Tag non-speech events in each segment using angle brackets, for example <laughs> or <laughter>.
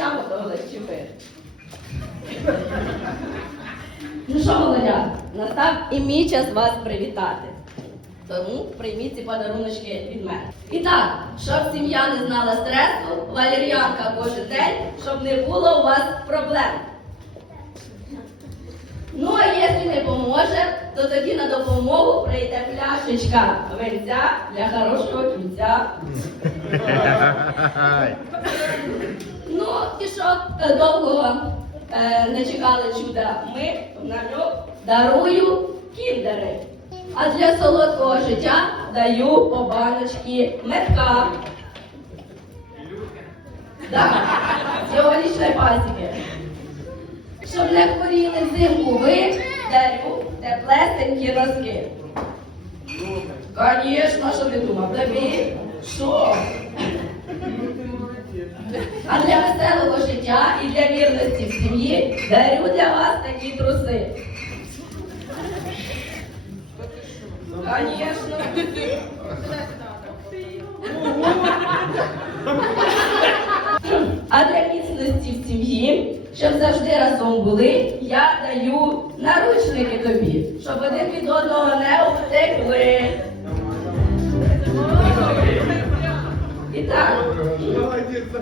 я готова чіпити. Ну що, молодя, настав і мій час вас привітати. Тому прийміть ці подаруночки від мене. І так, щоб сім'я не знала стресу, валер'янка кожен день, щоб не було у вас проблем. Ну, а якщо не поможе, то тоді на допомогу прийде пляшечка венця для хорошого кінця. <laughs> Довго е, не чекали чуда, ми на нього дарую кіндери. А для солодкого життя даю по баночки метка. Так, сьогоднішньої пасіки. Щоб не хворіли взимку ви, дарю теплесенькі носки. Звісно, що ти думав, тобі? Що? А для життя і для вірності в сім'ї дарю для вас такі труси. Звісно. А для міцності в сім'ї, щоб завжди разом були, я даю наручники тобі, щоб один від одного не так,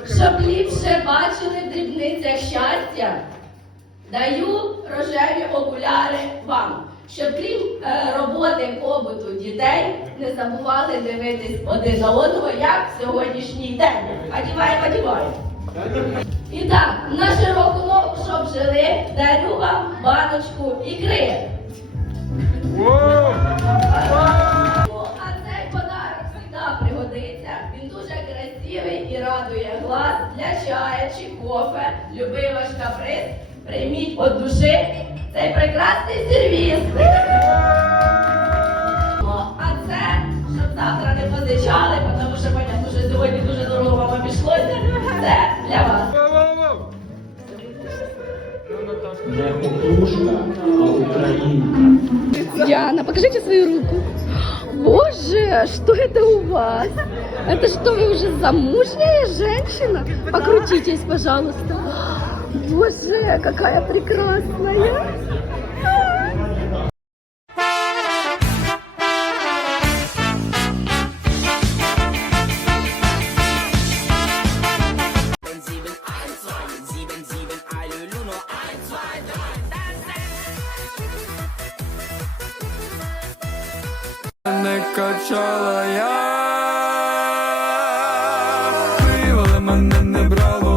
щоб ліпше бачили в дрібницях щастя, даю рожеві окуляри вам, щоб крім е, роботи побуту дітей не забували дивитись один на одного, як сьогоднішній день. Одіваємо, одіваємо. І так, на широку ногу, щоб жили, дарю вам баночку ікри. Чая чи кофе. Любий ваш каприз. Прийміть від душі цей прекрасний сервіс. А це, щоб завтра не позичали, тому що понятно, що сьогодні дуже дорого вам обійшлося. Це для вас. Не українка. Диана, покажите свою руку Боже, что это у вас? Это что, вы уже замужняя женщина? Покрутитесь, пожалуйста. Боже, какая прекрасная. Не качала я, пиво, але мене не брала.